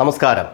നമസ്കാരം.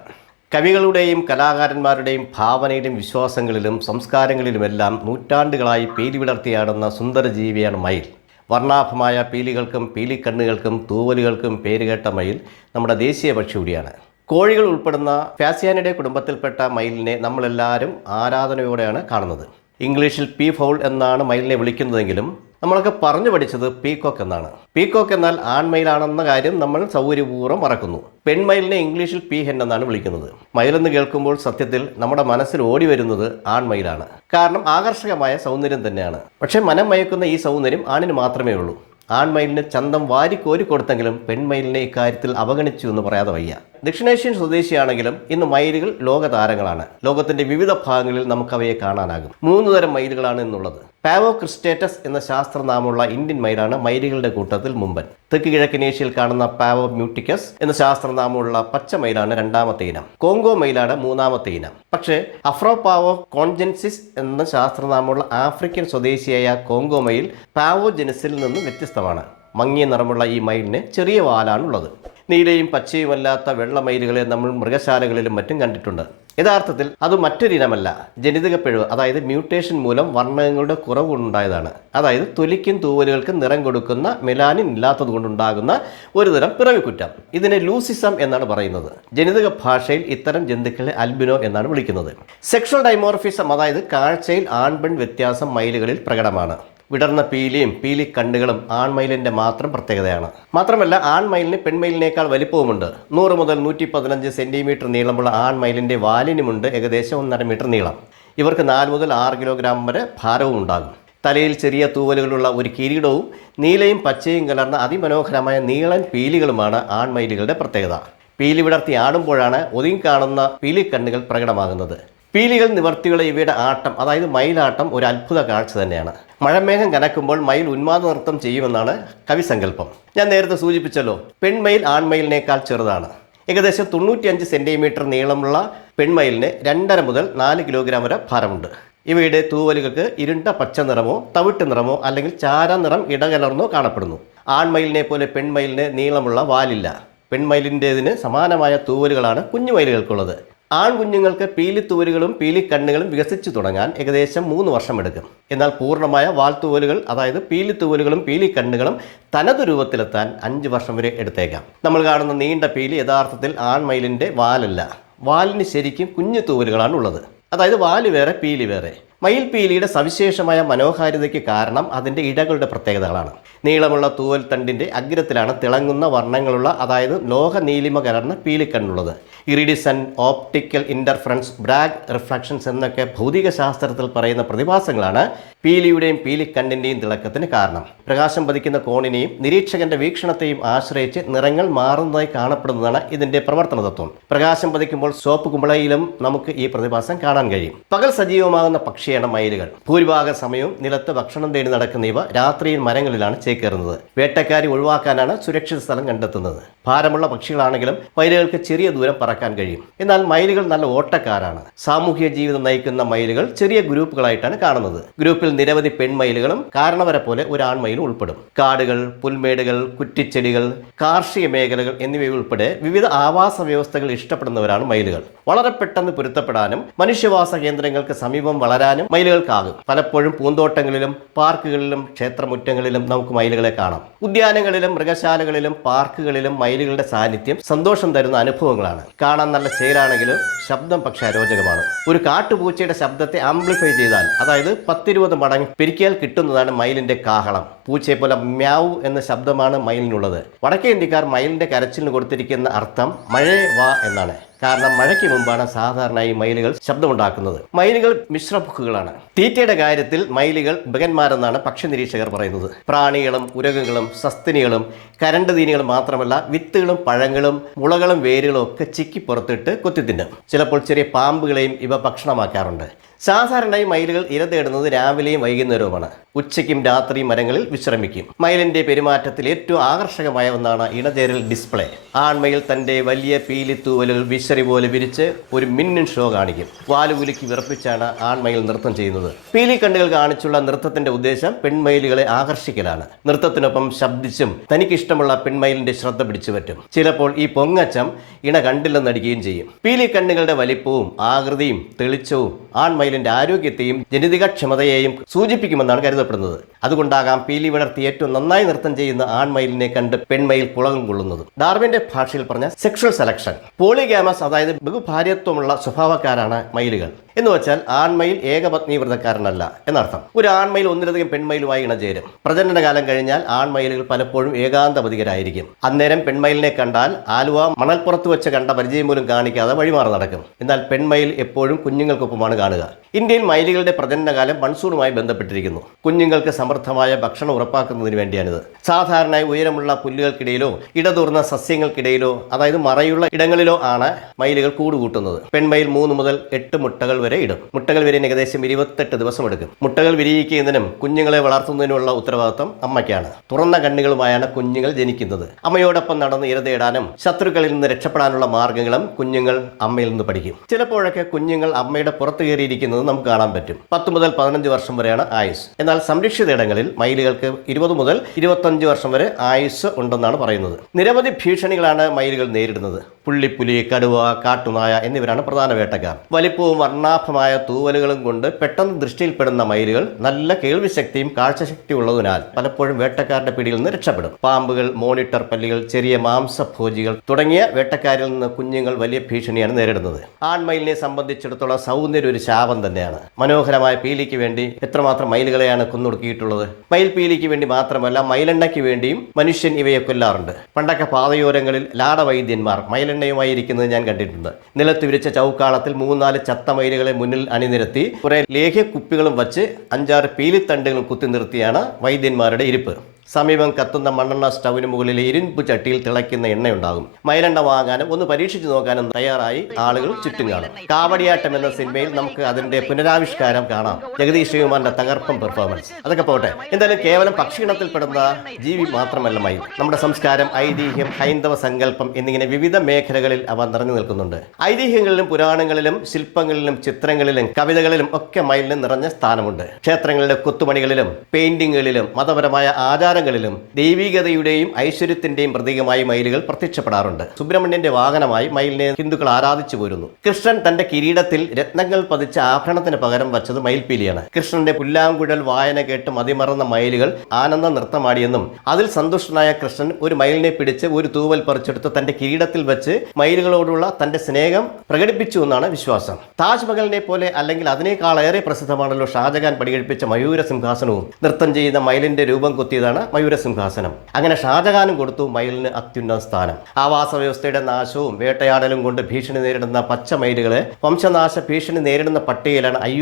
കവികളുടെയും കലാകാരന്മാരുടെയും ഭാവനയിലും വിശ്വാസങ്ങളിലും സംസ്കാരങ്ങളിലുമെല്ലാം നൂറ്റാണ്ടുകളായി പീലി വിടർത്തിയാടുന്ന സുന്ദര ജീവിയാണ് മയിൽ. വർണാഭമായ പീലികൾക്കും പീലിക്കണ്ണുകൾക്കും തൂവലുകൾക്കും പേരുകേട്ട മയിൽ നമ്മുടെ ദേശീയ പക്ഷി കൂടിയാണ്. കോഴികൾ ഉൾപ്പെടുന്ന ഫാസിയാനിയുടെ കുടുംബത്തിൽപ്പെട്ട മയിലിനെ നമ്മളെല്ലാവരും ആരാധനയോടെയാണ് കാണുന്നത്. ഇംഗ്ലീഷിൽ പി ഫൗൾ എന്നാണ് മയിലിനെ വിളിക്കുന്നതെങ്കിലും നമ്മളൊക്കെ പറഞ്ഞു പഠിച്ചത് പീകോക്ക് എന്നാണ്. പീകോക്ക് എന്നാൽ ആൺമയിലാണെന്ന കാര്യം നമ്മൾ സൗകര്യപൂർവം മറക്കുന്നു. പെൺമയിലിനെ ഇംഗ്ലീഷിൽ പി ഹെൻ എന്നാണ് വിളിക്കുന്നത്. മയിലെന്ന് കേൾക്കുമ്പോൾ സത്യത്തിൽ നമ്മുടെ മനസ്സിൽ ഓടി വരുന്നത് ആൺമയിലാണ്. കാരണം ആകർഷകമായ സൗന്ദര്യം തന്നെയാണ്. പക്ഷേ മനം മയക്കുന്ന ഈ സൗന്ദര്യം ആണിന് മാത്രമേ ഉള്ളൂ. ആൺമയിലിന് ചന്തം വാരിക്കോരി കോരി കൊടുത്തെങ്കിലും പെൺമയിലിനെ ഇക്കാര്യത്തിൽ അവഗണിച്ചു എന്ന് പറയാതെ വയ്യ. ദക്ഷിണേഷ്യൻ സ്വദേശിയാണെങ്കിലും ഇന്ന് മയിലുകൾ ലോക താരങ്ങളാണ് ലോകത്തിന്റെ വിവിധ ഭാഗങ്ങളിൽ നമുക്കവയെ കാണാനാകും. മൂന്ന് തരം മയിലുകളാണ് ഇന്നുള്ളത്. പാവോ ക്രിസ്റ്റേറ്റസ് എന്ന ശാസ്ത്രനാമമുള്ള ഇന്ത്യൻ മയിലാണ് മയിലുകളുടെ കൂട്ടത്തിൽ മുമ്പൻ. തെക്ക് കിഴക്കൻ ഏഷ്യയിൽ കാണുന്ന പാവോ മ്യൂട്ടിക്കസ് എന്ന ശാസ്ത്രനാമമുള്ള പച്ച മയിലാണ് രണ്ടാമത്തെ ഇനം. കോങ്കോ മയിലാണ് മൂന്നാമത്തെ ഇനം. പക്ഷേ അഫ്രോ പാവോ കോൺജൻസിസ് എന്ന ശാസ്ത്രനാമമുള്ള ആഫ്രിക്കൻ സ്വദേശിയായ കോങ്കോ മയിൽ പാവോ ജെനസിൽ നിന്ന് വ്യത്യസ്തമാണ്. മങ്ങിയ നിറമുള്ള ഈ മയിലിന് ചെറിയ വാലാണുള്ളത്. നീലയും പച്ചയുമല്ലാത്ത വെള്ളമയിലുകളെ നമ്മൾ മൃഗശാലകളിലും മറ്റും കണ്ടിട്ടുണ്ട്. യഥാർത്ഥത്തിൽ അത് മറ്റൊരിനമല്ല ജനിതക പിഴവ് അതായത് മ്യൂട്ടേഷൻ മൂലം വർണങ്ങളുടെ കുറവുണ്ടായതാണ് അതായത് തൊലിക്കും തൂവലുകൾക്ക് നിറം കൊടുക്കുന്ന മെലാനിൻ ഇല്ലാത്തത് കൊണ്ടുണ്ടാകുന്ന ഒരുതരം പിറവിക്കുറ്റം. ഇതിനെ ലൂസിസം എന്നാണ് പറയുന്നത്. ജനിതക ഭാഷയിൽ ഇത്തരം ജന്തുക്കളെ അൽബിനോ എന്നാണ് വിളിക്കുന്നത്. സെക്ഷൽ ഡൈമോർഫിസം അതായത് കാഴ്ചയിൽ ആൺപെൺ വ്യത്യാസം മയിലുകളിൽ പ്രകടമാണ്. വിടർന്ന പീലിയും പീലി കണ്ണുകളും ആൺമയിലിന്റെ മാത്രം പ്രത്യേകതയാണ്. മാത്രമല്ല ആൺമയിലിന് പെൺമയിലിനേക്കാൾ വലിപ്പവുമുണ്ട്. നൂറ് മുതൽ നൂറ്റി പതിനഞ്ച് സെന്റിമീറ്റർ നീളമുള്ള ആൺമയിലിന്റെ വാലിനുമുണ്ട് ഏകദേശം ഒന്നര മീറ്റർ നീളം. ഇവർക്ക് നാല് മുതൽ ആറ് കിലോഗ്രാം വരെ ഭാരവും ഉണ്ടാകും. തലയിൽ ചെറിയ തൂവലുകളുള്ള ഒരു കിരീടവും നീലയും പച്ചയും കലർന്ന അതിമനോഹരമായ നീളൻ പീലികളുമാണ് ആൺമയിലുകളുടെ പ്രത്യേകത. പീലി വിടർത്തി ആടുമ്പോഴാണ് ഒതുങ്ങി കാണുന്ന പീലിക്കണ്ണുകൾ പ്രകടമാകുന്നത്. പീലികൾ നിവർത്തിയുള്ള ഇവയുടെ ആട്ടം അതായത് മയിലാട്ടം ഒരു അത്ഭുത കാഴ്ച തന്നെയാണ്. മഴമേഘം കനക്കുമ്പോൾ മയിൽ ഉന്മാദ നൃത്തം ചെയ്യുമെന്നാണ് കവിസങ്കല്പം ഞാൻ നേരത്തെ സൂചിപ്പിച്ചല്ലോ പെൺമയിൽ ആൺമയിലിനേക്കാൾ ചെറുതാണ്. ഏകദേശം തൊണ്ണൂറ്റിയഞ്ച് സെന്റിമീറ്റർ നീളമുള്ള പെൺമയിലിന് രണ്ടര മുതൽ നാല് കിലോഗ്രാം വരെ ഭാരമുണ്ട്. ഇവയുടെ തൂവലുകൾക്ക് ഇരുണ്ട പച്ച നിറമോ തവിട്ട് നിറമോ അല്ലെങ്കിൽ ചാര നിറം ഇടകലർന്നോ കാണപ്പെടുന്നു. ആൺമയിലിനെ പോലെ പെൺമയിലിന് നീളമുള്ള വാലില്ല. പെൺമയിലിന്റേതിന് സമാനമായ തൂവലുകളാണ് കുഞ്ഞുമയിലുകൾക്കുള്ളത്. ആൺകുഞ്ഞുങ്ങൾക്ക് പീലിത്തൂവലുകളും പീലിക്കണ്ണുകളും വികസിച്ചു തുടങ്ങാൻ ഏകദേശം മൂന്ന് വർഷമെടുക്കും. എന്നാൽ പൂർണമായ വാൽത്തൂവലുകൾ അതായത് പീലിത്തൂവലുകളും പീലിക്കണ്ണുകളും തനത് രൂപത്തിലെത്താൻ അഞ്ച് വർഷം വരെ എടുത്തേക്കാം. നമ്മൾ കാണുന്ന നീണ്ട പീലി യഥാർത്ഥത്തിൽ ആൺമയിലിന്റെ വാലല്ല. വാലിന് ശരിക്കും കുഞ്ഞു തൂവലുകളാണ് ഉള്ളത് അതായത് വാൽ വേറെ പീലി വേറെ. മയിൽ പീലിയുടെ സവിശേഷമായ മനോഹാരിതയ്ക്ക് കാരണം അതിന്റെ ഇടകളുടെ പ്രത്യേകതകളാണ്. നീളമുള്ള തൂവൽ തണ്ടിന്റെ അഗ്രത്തിലാണ് തിളങ്ങുന്ന വർണങ്ങളുള്ള അതായത് ലോഹ നീലിമ കലർന്ന പീലിക്കണ്ണുള്ളത്. Iridescence optical interference Bragg reflections എന്നൊക്കെ ഭൗതിക ശാസ്ത്രത്തിൽ പറയുന്ന പ്രതിഭാസങ്ങളാണ് പീലിയുടെയും പീലിക്കണ്ണിന്റെയും തിളക്കത്തിന് കാരണം. പ്രകാശം പതിക്കുന്ന കോണിനെയും നിരീക്ഷകന്റെ വീക്ഷണത്തെയും ആശ്രയിച്ച് നിറങ്ങൾ മാറുന്നതായി കാണപ്പെടുന്നതാണ് ഇതിന്റെ പ്രവർത്തന തത്വം പ്രകാശം പതിക്കുമ്പോൾ സോപ്പ് കുമ്പളയിലും നമുക്ക് ഈ പ്രതിഭാസം കാണാൻ കഴിയും. പകൽ സജീവമാകുന്ന പക്ഷിയാണ് മയിലുകൾ. ഭൂരിഭാഗ സമയവും നിലത്ത് ഭക്ഷണം തേടി നടക്കുന്ന ഇവ രാത്രിയിൽ മരങ്ങളിലാണ് ചേക്കേറുന്നത്. വേട്ടക്കാരി ഒഴിവാക്കാനാണ് സുരക്ഷിത സ്ഥലം കണ്ടെത്തുന്നത്. ഭാരമുള്ള പക്ഷികളാണെങ്കിലും മയിലുകൾക്ക് ചെറിയ ദൂരം പറക്കാൻ കഴിയും. എന്നാൽ മയിലുകൾ നല്ല ഓട്ടക്കാരാണ്. സാമൂഹ്യ ജീവിതം നയിക്കുന്ന മയിലുകൾ ചെറിയ ഗ്രൂപ്പുകളായിട്ടാണ് കാണുന്നത്. ഗ്രൂപ്പിൽ നിരവധി പെൺമയിലുകളും കാരണവരെ പോലെ ഒരു ആൺമയിലും ഉൾപ്പെടും. കാടുകൾ പുൽമേടുകൾ കുറ്റിച്ചെടികൾ കാർഷിക മേഖലകൾ എന്നിവ ഉൾപ്പെടെ വിവിധ ആവാസ വ്യവസ്ഥകൾ ഇഷ്ടപ്പെടുന്നവരാണ് മയിലുകൾ. വളരെ പെട്ടെന്ന് പൊരുത്തപ്പെടാനും മനുഷ്യവാസ കേന്ദ്രങ്ങൾക്ക് സമീപം വളരാനും മയിലുകൾക്കാകും. പലപ്പോഴും പൂന്തോട്ടങ്ങളിലും പാർക്കുകളിലും ക്ഷേത്രമുറ്റങ്ങളിലും നമുക്ക് മയിലുകളെ കാണാം. ഉദ്യാനങ്ങളിലും മൃഗശാലകളിലും പാർക്കുകളിലും മയിലുകളുടെ സാന്നിധ്യം സന്തോഷം തരുന്ന അനുഭവങ്ങളാണ്. കാണാൻ നല്ല ചേരാണെങ്കിലും ശബ്ദം പക്ഷേ അരോചകമാണ്. ഒരു കാട്ടുപൂച്ചയുടെ ശബ്ദത്തെ ആംപ്ലിഫൈ ചെയ്താൽ അതായത് പത്തിരുപത് മടങ്ങ് പെരുക്കിയാൽ കിട്ടുന്നതാണ് മയിലിന്റെ കാഹളം. പൂച്ചയെ പോലെ മ്യാവു എന്ന ശബ്ദമാണ് മയിലിനുള്ളത്. വടക്കേ ഇന്ത്യക്കാർ മയിലിന്റെ കരച്ചിലിന് കൊടുത്തിരിക്കുന്ന അർത്ഥം മഴേ വാ എന്നാണ്. കാരണം മഴയ്ക്ക് മുമ്പാണ് സാധാരണയായി മയിലുകൾ ശബ്ദമുണ്ടാക്കുന്നത്. മയിലുകൾ മിശ്രഭുക്കുകളാണ് തീറ്റയുടെ കാര്യത്തിൽ മയിലുകൾ ബഗന്മാരെന്നാണ് പക്ഷി നിരീക്ഷകർ പറയുന്നത്. പ്രാണികളും ഉരകങ്ങളും സസ്തിനികളും കരണ്ട് തീനികളും മാത്രമല്ല വിത്തുകളും പഴങ്ങളും മുളകളും വേരുകളും ഒക്കെ ചിക്കി പുറത്തിട്ട് കൊത്തിത്തിന്നും. ചിലപ്പോൾ ചെറിയ പാമ്പുകളെയും ഇവ ഭക്ഷണമാക്കാറുണ്ട്. സാധാരണയായി മയിലുകൾ ഇര തേടുന്നത് രാവിലെയും വൈകുന്നേരവുമാണ്. ഉച്ചയ്ക്കും രാത്രിയും മരങ്ങളിൽ വിശ്രമിക്കും. മയിലിന്റെ പെരുമാറ്റത്തിൽ ഏറ്റവും ആകർഷകമായ ഒന്നാണ് ഇണചേരൽ ഡിസ്പ്ലേ. ആൺമയിൽ തന്റെ വലിയ പീലിത്തൂവലുകൾ വിശറി പോലെ വിരിച്ച് ഒരു മിന്നൻ ഷോ കാണിക്കും. വാലുകുലുക്കി വിറപ്പിച്ചാണ് ആൺമയിൽ നൃത്തം ചെയ്യുന്നത്. പീലി കണ്ണുകൾ കാണിച്ചുള്ള നൃത്തത്തിന്റെ ഉദ്ദേശം പെൺമയിലുകളെ ആകർഷിക്കലാണ്. നൃത്തത്തിനൊപ്പം ശബ്ദിച്ചും തനിക്കിഷ്ടമുള്ള പെൺമയിലിന്റെ ശ്രദ്ധ പിടിച്ചു പറ്റും. ചിലപ്പോൾ ഈ പൊങ്ങച്ചം ഇണ കണ്ടില്ലെന്നടിക്കുകയും ചെയ്യും. പീലി കണ്ണുകളുടെ വലിപ്പവും ആകൃതിയും തെളിച്ചവും ആൺമയിലിന്റെ ആരോഗ്യത്തെയും ജനിതക ക്ഷമതയെയും സൂചിപ്പിക്കുമെന്നാണ് കരുതപ്പെടുന്നത്. അതുകൊണ്ടാകാം പീലി വിടർത്തി ഏറ്റവും നന്നായി നൃത്തം ചെയ്യുന്ന ആൺമയിലിനെ കണ്ട് പെൺമയിൽ പുളകം കൊള്ളുന്നത്. ഡാർവിന്റെ ഭാഷയിൽ പറഞ്ഞ സെക്ഷൽ സെലക്ഷൻ പോളിഗാമസ് അതായത് ബഹുഭാര്യത്വമുള്ള സ്വഭാവക്കാരാണ് മയിലുകൾ. എന്ന് വെച്ചാൽ ആൺമയിൽ ഏകപത്നി വ്രതക്കാരനല്ല എന്നർത്ഥം. ഒരു ആൺമയിൽ ഒന്നിലധികം പെൺമയിലുമായി ഇണചേരും. പ്രജനനകാലം കഴിഞ്ഞാൽ ആൺമയിലുകൾ പലപ്പോഴും ഏകാന്തപതികരായിരിക്കും. അന്നേരം പെൺമയിലിനെ കണ്ടാൽ ആലുവ മണൽപ്പുറത്ത് വെച്ച് കണ്ട പരിചയം പോലും കാണിക്കാതെ വഴിമാറി നടക്കും. എന്നാൽ പെൺമയിൽ എപ്പോഴും കുഞ്ഞുങ്ങൾക്കൊപ്പമാണ് കാണുക. ഇന്ത്യയിൽ മയിലുകളുടെ പ്രജനനകാലം മൺസൂണുമായി ബന്ധപ്പെട്ടിരിക്കുന്നു. കുഞ്ഞുങ്ങൾക്ക് സമൃദ്ധമായ ഭക്ഷണം ഉറപ്പാക്കുന്നതിന് വേണ്ടിയാണിത്. സാധാരണയായി ഉയരമുള്ള പുല്ലുകൾക്കിടയിലോ ഇടതൂർന്ന സസ്യങ്ങൾക്കിടയിലോ അതായത് മറയുള്ള ഇടങ്ങളിലോ ആണ് മയിലുകൾ കൂടുകൂട്ടുന്നത്. പെൺമയിൽ മൂന്ന് മുതൽ എട്ട് മുട്ടകൾ വരെ ഇടും. മുട്ടകൾ വിരിയാൻ ഏകദേശം ഇരുപത്തെട്ട് ദിവസം എടുക്കും. മുട്ടകൾ വിരിയിക്കുന്നതിനും കുഞ്ഞുങ്ങളെ വളർത്തുന്നതിനുള്ള ഉത്തരവാദിത്വം അമ്മയ്ക്കാണ്. തുറന്ന കണ്ണുകളുമായാണ് കുഞ്ഞുങ്ങൾ ജനിക്കുന്നത്. അമ്മയോടൊപ്പം നടന്ന് ഇരതേടാനും ശത്രുക്കളിൽ നിന്ന് രക്ഷപ്പെടാനുള്ള മാർഗങ്ങളും കുഞ്ഞുങ്ങൾ അമ്മയിൽ നിന്ന് പഠിക്കും. ചിലപ്പോഴൊക്കെ കുഞ്ഞുങ്ങൾ അമ്മയുടെ പുറത്ത് കയറിയിരിക്കുന്നത് നമുക്ക് കാണാൻ പറ്റും. പത്ത് മുതൽ പതിനഞ്ച് വർഷം വരെയാണ് ആയുസ്. എന്നാൽ സംരക്ഷിത ഇടങ്ങളിൽ മയിലുകൾക്ക് ഇരുപത് മുതൽ ഇരുപത്തഞ്ച് വർഷം വരെ ആയുസ് ഉണ്ടെന്നാണ് പറയുന്നത്. നിരവധി ഭീഷണികളാണ് മയിലുകൾ നേരിടുന്നത്. പുള്ളിപ്പുലി കടുവ കാട്ടുനായ എന്നിവരാണ് പ്രധാന വേട്ടക്കാർ. വലിപ്പവും വർണാഭമായ തൂവലുകളും കൊണ്ട് പെട്ടെന്ന് ദൃഷ്ടിയിൽപ്പെടുന്ന മയിലുകൾ നല്ല കേൾവിശക്തിയും കാഴ്ചശക്തിയും ഉള്ളതിനാൽ പലപ്പോഴും വേട്ടക്കാരുടെ പിടിയിൽ നിന്ന് രക്ഷപ്പെടും. പാമ്പുകൾ മോണിറ്റർ പല്ലികൾ ചെറിയ മാംസഭോജികൾ തുടങ്ങിയ വേട്ടക്കാരിൽ നിന്ന് കുഞ്ഞുങ്ങൾ വലിയ ഭീഷണിയാണ് നേരിടുന്നത്. ആൺമയിലിനെ സംബന്ധിച്ചിടത്തോളം സൗന്ദര്യം ഒരു ശാപം തന്നെയാണ്. മനോഹരമായ പീലിക്ക് വേണ്ടി എത്രമാത്രം മയിലുകളെയാണ് കൊന്നൊടുക്കിയിട്ടുള്ളത്? മയിൽ പീലിക്ക് വേണ്ടി മാത്രമല്ല മയിലെണ്ണയ്ക്ക് വേണ്ടിയും മനുഷ്യൻ ഇവയെ കൊല്ലാറുണ്ട്. പണ്ടൊക്കെ പാതയോരങ്ങളിൽ ലാടവൈദ്യന്മാർ മയിലെണ്ണയുമായി ഇരിക്കുന്നത് ഞാൻ കണ്ടിട്ടുണ്ട്. നിലത്ത് വിരിച്ച ചൗക്കാളത്തിൽ മൂന്നാൽ ചത്ത മയിലുകളെ മുന്നിൽ അണിനിരത്തി കുറേ ലേഹ്യ കുപ്പികളും വച്ച് അഞ്ചാറ് പീലിത്തണ്ടുകളും കുത്തി നിർത്തിയാണ് വൈദ്യന്മാരുടെ ഇരിപ്പ്. സമീപം കത്തുന്ന മണ്ണെണ്ണ സ്റ്റൗവിന് മുകളിൽ ഇരുമ്പ് ചട്ടിയിൽ തിളയ്ക്കുന്ന എണ്ണയുണ്ടാകും. മയിലെണ്ണ വാങ്ങാനും ഒന്ന് പരീക്ഷിച്ചു നോക്കാനും തയ്യാറായി ആളുകൾ ചുറ്റും കാണും കാവടിയാട്ടം എന്ന സിനിമയിൽ നമുക്ക് അതിന്റെ പുനരാവിഷ്കാരം കാണാം. ജഗദീഷ് ശ്രീകുമാറിന്റെ തകർപ്പൻ പെർഫോമൻസ് അതൊക്കെ പോട്ടെ. എന്തായാലും കേവലം പക്ഷിഗണത്തിൽപ്പെടുന്ന ജീവി മാത്രമല്ല മയിൽ. നമ്മുടെ സംസ്കാരം ഐതിഹ്യം ഹൈന്ദവ സങ്കല്പം എന്നിങ്ങനെ വിവിധ മേഖലകളിൽ അവ നിറഞ്ഞു നിൽക്കുന്നുണ്ട്. ഐതിഹ്യങ്ങളിലും പുരാണങ്ങളിലും ശില്പങ്ങളിലും ചിത്രങ്ങളിലും കവിതകളിലും ഒക്കെ മയിലിന് നിറഞ്ഞ സ്ഥാനമുണ്ട്. ക്ഷേത്രങ്ങളിലെ കൊത്തുപണികളിലും പെയിന്റിങ്ങുകളിലും മതപരമായ ആചാരങ്ങളിലും ദൈവികതയുടെയും ഐശ്വര്യത്തിന്റെയും പ്രതീകമായി മയിലുകൾ പ്രത്യക്ഷപ്പെടാറുണ്ട്. സുബ്രഹ്മണ്യന്റെ വാഹനമായി മയിലിനെ ഹിന്ദുക്കൾ ആരാധിച്ചു പോരുന്നു. കൃഷ്ണൻ തന്റെ കിരീടത്തിൽ രത്നങ്ങൾ പതിച്ച ആഭരണത്തിന് പകരം വച്ചത് മയിൽപീലിയാണ് കൃഷ്ണന്റെ പുല്ലാങ്കുഴൽ വായന കേട്ട് മതിമറന്ന മയിലുകൾ ആനന്ദ നൃത്തമാടിയെന്നും അതിൽ സന്തുഷ്ടനായ കൃഷ്ണൻ ഒരു മയിലിനെ പിടിച്ച് ഒരു തൂവൽ പറിച്ചെടുത്ത് തന്റെ കിരീടത്തിൽ വെച്ച് മയിലുകളോടുള്ള തന്റെ സ്നേഹം പ്രകടിപ്പിച്ചു എന്നാണ് വിശ്വാസം. താജ്മഹലിനെ പോലെ അല്ലെങ്കിൽ അതിനേക്കാളേറെ പ്രസിദ്ധമാണല്ലോ ഷാജഹാൻ പടികഴിപ്പിച്ച മയൂര സിംഹാസനവും. നൃത്തം ചെയ്യുന്ന മയിലിന്റെ രൂപം കൊത്തിയതാണ് മയൂര സിംഹാസനം അങ്ങനെ ഷാജഹാനും കൊടുത്തു മയിലിന് അത്യുന്നത സ്ഥാനം. ആവാസ വ്യവസ്ഥയുടെ നാശവും വേട്ടയാടലും കൊണ്ട് ഭീഷണി നേരിടുന്ന പച്ച മയിലുകളെ വംശനാശ ഭീഷണി നേരിടുന്ന പട്ടികയിലാണ് ഐ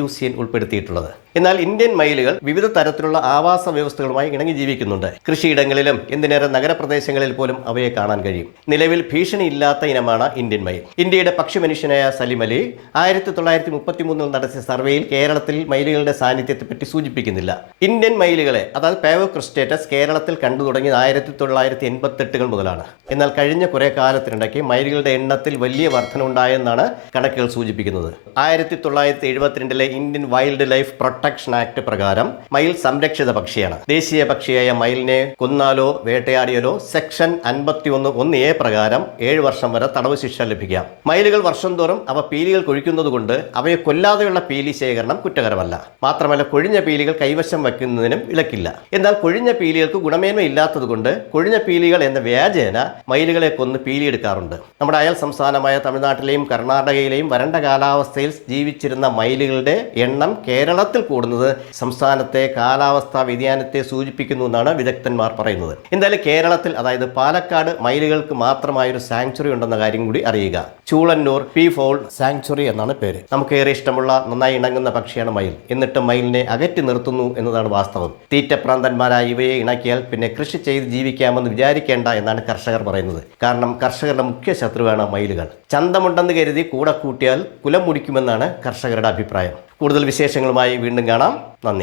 ഉൾപ്പെടുത്തിയിട്ടുള്ളത്. എന്നാൽ ഇന്ത്യൻ മയിലുകൾ വിവിധ തരത്തിലുള്ള ആവാസ വ്യവസ്ഥകളുമായി ഇണങ്ങി ജീവിക്കുന്നുണ്ട്. കൃഷിയിടങ്ങളിലും എന്തിനേറെ നഗരപ്രദേശങ്ങളിൽ പോലും അവയെ കാണാൻ കഴിയും. നിലവിൽ ഭീഷണിയില്ലാത്ത ഇനമാണ് ഇന്ത്യൻ മയിൽ. ഇന്ത്യയുടെ പക്ഷി മനുഷ്യനായ സലിം അലി ആയിരത്തി തൊള്ളായിരത്തി മുപ്പത്തി മൂന്നിൽ നടത്തിയ സർവേയിൽ കേരളത്തിൽ മയിലുകളുടെ സാന്നിധ്യത്തെ പറ്റി സൂചിപ്പിക്കുന്നില്ല. ഇന്ത്യൻ മയിലുകളെ അതായത് പേവോ ക്രിസ്റ്റേറ്റസ് കേരളത്തിൽ കണ്ടു തുടങ്ങിയത് ആയിരത്തി തൊള്ളായിരത്തി എൺപത്തെട്ടുകൾ മുതലാണ്. എന്നാൽ കഴിഞ്ഞ കുറെ കാലത്തിനിടയ്ക്ക് മയിലുകളുടെ എണ്ണത്തിൽ വലിയ വർധനവുണ്ടായെന്നാണ് കണക്കുകൾ സൂചിപ്പിക്കുന്നത്. ആയിരത്തി തൊള്ളായിരത്തി എഴുപത്തിരണ്ടിലെ Indian wild life protection act പ്രകാരം മയിൽ സംരക്ഷിത പക്ഷിയാണ്. ദേശീയ പക്ഷിയായ മയിലിനെ കൊന്നാലോ വേട്ടയാടിയാലോ സെക്ഷൻ അൻപത്തി ഒന്ന് എ പ്രകാരം ഏഴ് വർഷം വരെ തടവ് ശിക്ഷ ലഭിക്കാം മയിലുകൾ വർഷം തോറും അവ പീലികൾ കൊഴിക്കുന്നത് കൊണ്ട് അവയെ കൊല്ലാതെയുള്ള പീലി ശേഖരണം കുറ്റകരമല്ല. മാത്രമല്ല കൊഴിഞ്ഞ പീലികൾ കൈവശം വയ്ക്കുന്നതിനും വിലക്കില്ല എന്നാൽ കൊഴിഞ്ഞ പീലികൾക്ക് ഗുണമേന്മ ഇല്ലാത്തതുകൊണ്ട് കൊഴിഞ്ഞ പീലികൾ എന്ന വ്യാജേന മയിലുകളെ കൊന്ന് പീലിയെടുക്കാറുണ്ട് നമ്മുടെ അയൽ സംസ്ഥാനമായ തമിഴ്നാട്ടിലെയും കർണാടകയിലെയും വരണ്ട കാലാവസ്ഥയിൽ ജീവിച്ചിരുന്ന മയിലുകളുടെ എണ്ണം കേരളത്തിൽ കൂടുന്നത് സംസ്ഥാനത്തെ കാലാവസ്ഥാ വ്യതിയാനത്തെ സൂചിപ്പിക്കുന്നു എന്നാണ് വിദഗ്ധന്മാർ പറയുന്നത്. എന്തായാലും കേരളത്തിൽ അതായത് പാലക്കാട് മയിലുകൾക്ക് മാത്രമായ ഒരു സാങ്ച്വറി ഉണ്ടെന്ന കാര്യം കൂടി അറിയുക. ചൂളന്നൂർ പി ഫോൾ സാങ്ച്വറി എന്നാണ് പേര്. നമുക്ക് ഏറെ ഇഷ്ടമുള്ള നന്നായി ഇണങ്ങുന്ന പക്ഷിയാണ് മയിൽ. എന്നിട്ട് മയിലിനെ അകറ്റി നിർത്തുന്നു എന്നതാണ് വാസ്തവം. തീറ്റപ്രാന്തന്മാരായ ഇവയെ ഇണക്കിയാൽ പിന്നെ കൃഷി ചെയ്ത് ജീവിക്കാമെന്ന് വിചാരിക്കേണ്ട എന്നാണ് കർഷകർ പറയുന്നത്. കാരണം കർഷകരുടെ മുഖ്യ ശത്രുവാണ് മയിലുകൾ. ചന്തമുണ്ടെന്ന് കരുതി കൂടെ കൂട്ടിയാൽ കുലം മുടിക്കുമെന്നാണ് കർഷകരുടെ അഭിപ്രായം. കൂടുതൽ വിശേഷങ്ങളുമായി വീണ്ടും കാണാം. നന്ദി.